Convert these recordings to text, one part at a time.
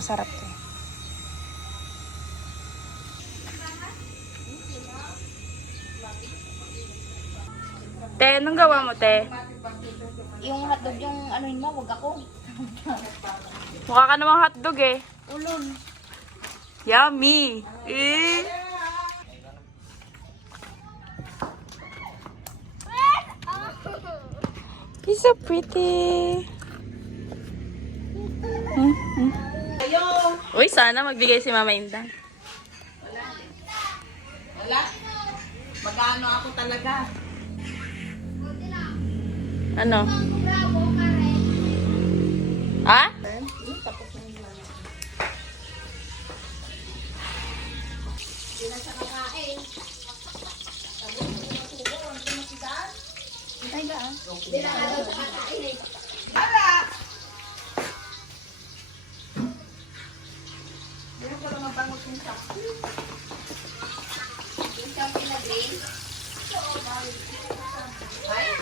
Sarap to. Te, anong gawa mo, te? Yung hotdog yung anuin mo, wag ako. Mukha ka namang hotdog eh. Ulon. Yummy! Eh! He's so pretty. Uy, sana magbigay si Mama Indang. Wala. Magano ako talaga. Ano? Ah?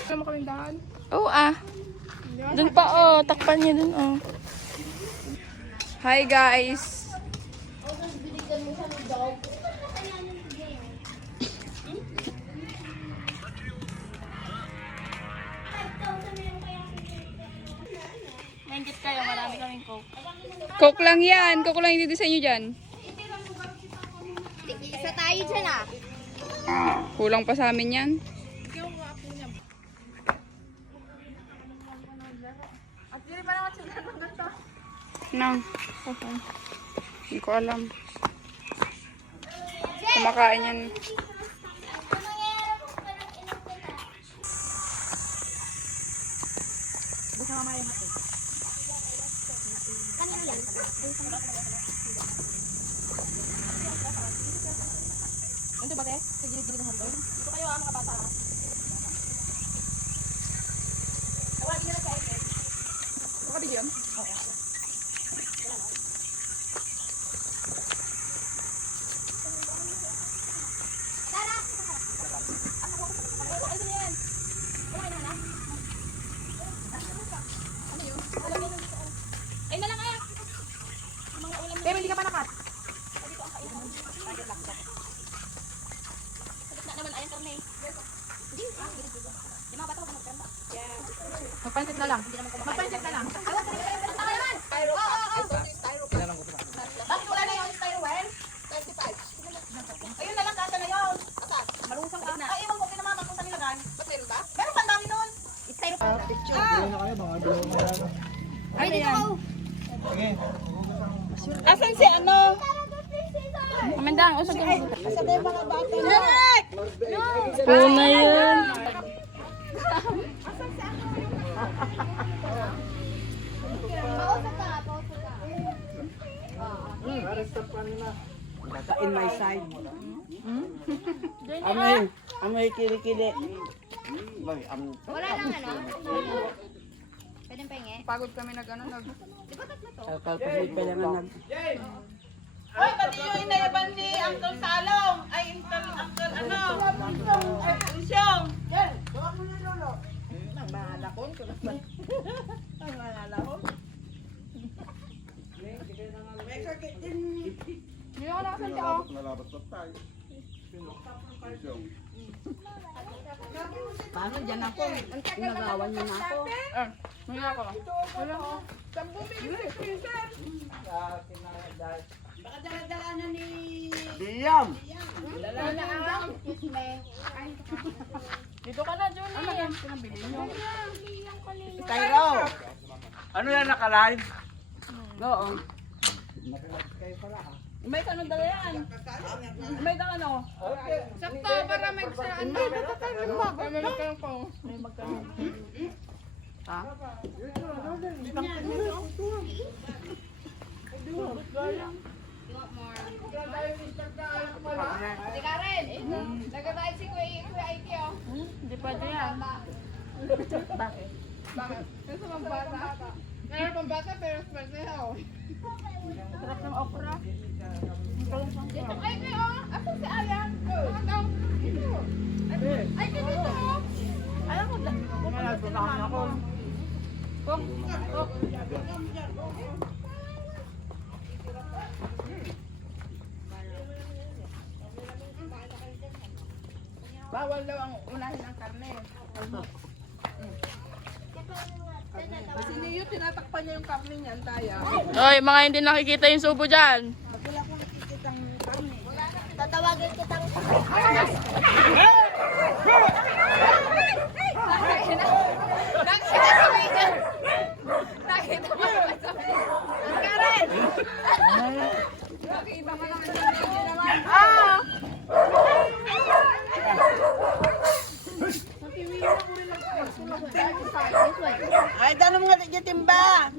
Alam mo kaming daan? Oo Dun pa takpan niya dun Hi guys. Manggit kayo, marami kaming coke. Coke lang yan. Coke lang yung didesign nyo dyan. Isa tayo dyan ah. Kulang pa sa amin yan. Nang. Okay. Hindi ko alam. Kumakain yan. Ito ba te? Sa gilid-gilid ng hotdog? Ito kayo mga bata ah. Tawagin nyo na sa iPad. Makabig yun? Oo. Pero hindi ka pa nakat. Magpansit na lang. Magpansit na lang. Bakit wala na yung styreware? 25. Ayun na lang, kasa na yun. Asa? Marusang ka na. Ay, ewan ko, pinamama kung saan nilagay. Ba't meron ba? Meron pa, ang dami nun. Ano yan? Asan si ano? Amandang, usap ka mo. Asan na yung mga bata na? Una yun. In my side. Amoy kili-kili. Wala lang ano? Pwede pahingi? Pagod kami nag. Di ba tatlo to? Kalpasay pa lang nag. Hoy, pati yung inayaban ni Uncle Salong. Ay, Uncle ano? Unsyong. Yan. Gawa mo na lolo. Ang bahala ko. Ang bahala ko. May sakit din. Hindi ako nakasalita ako. Paano dyan ako? Nagawan niyo na ako. Hindi ako. Wala ako. Baka dala-dala na ni... Diyam! Dito ka na, Julie. Ano yan? Pinabili nyo. Cairo! Ano yan naka-live? Oo. May ka nang dala yan. May ka ano? Sakto para magsaan. May magkaroon pa. May magkaroon. Ha? Si Karen, nagkabait si Kuya Aiki oh. Hindi pa yan. Bakit? Bakit? Kasi pambata. Meron pambata pero special. Sarap ng okra. Dito, Aiki oh. Asan si Ayan? Ito. Aiki dito oh. Alam ko, kumalagpunan ako. Kung, Bawal daw ang unahin ang karne. Kasi niyo, tinatakpan niya yung karne niyan, taya. Oy, mga hindi nakikita yung subo dyan. Tatawagin kitang... Nakita mo naman sa video. Karen! Nakita mo naman sa video naman. Ay, tanong nga dyan timba.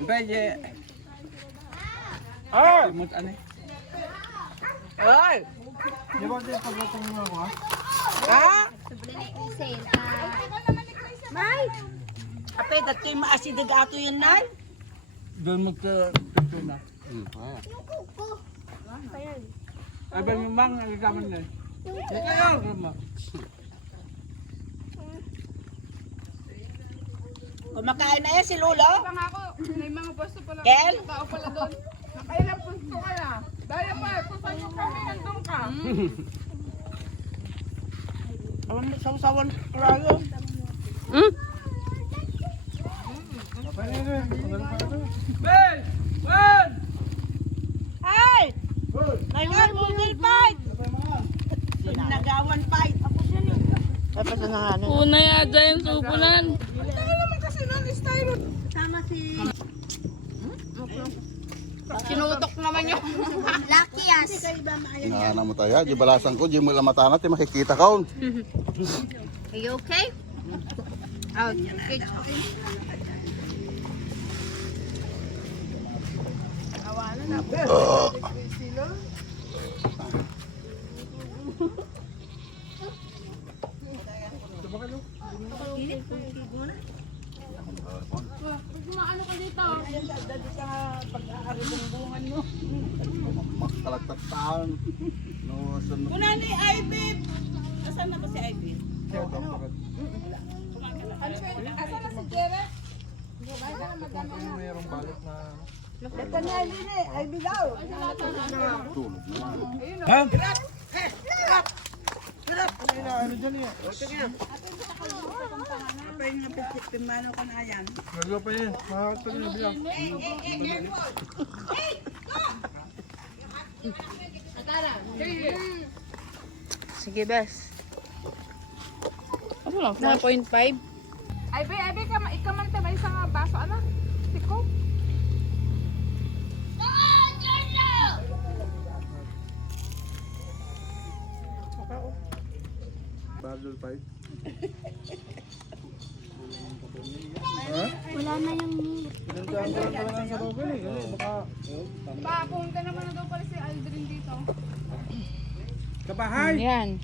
Pwede. Ah! Timot ano? Ay! Di ba din pagkatong mo ako? Ha? May! Ape, dati maasidig ato yun, Nay. Doon magka-pito na. Ay ba yung mang nagkaman na? Nagkaman. Kumakain na yan si Lolo. Baka nga ako, may mga pwesto pala. Kel? Tao pala doon. Nakailang pwesto ka na. Dahil pa, kung saan yung kami, nandun ka. Alam mo, saw-sawan kurayo. Hmm? Ben! Ben! Ay! Ngayon, bugil fight! Sinagawan fight. Tapos na nga, Una yata yung subunan. Sinutok naman yung... Lucky as! Inaana mo tayo, di balasan ko, di mo lang mata natin makikita ka. Are you okay? Oh, good. Kumaano ka dito? Makalagtat taon. No, sunod. Kuna ni Ivy. Nasaan na ba si Ivy? Asa na si Jere? Ay, ka na madami na. Mayroong balot na... Ito ni Ivy ni. Ivy daw. Tulog naman. Ha? Apa yung napisit pimano ka na yan? Nagawa pa yun. Makakatag na bilang. Sige, bes. Ano lang, 4.5? Ay, ikaw man tayo, may isang baso, ano? Tiko? Bagel fight. Wala na yung meat. Pinagkaan ko lang talaga sa bagel eh. Kasi baka... Pa, pumunta naman na daw pala si Aldrin dito. Kabahay! Yan.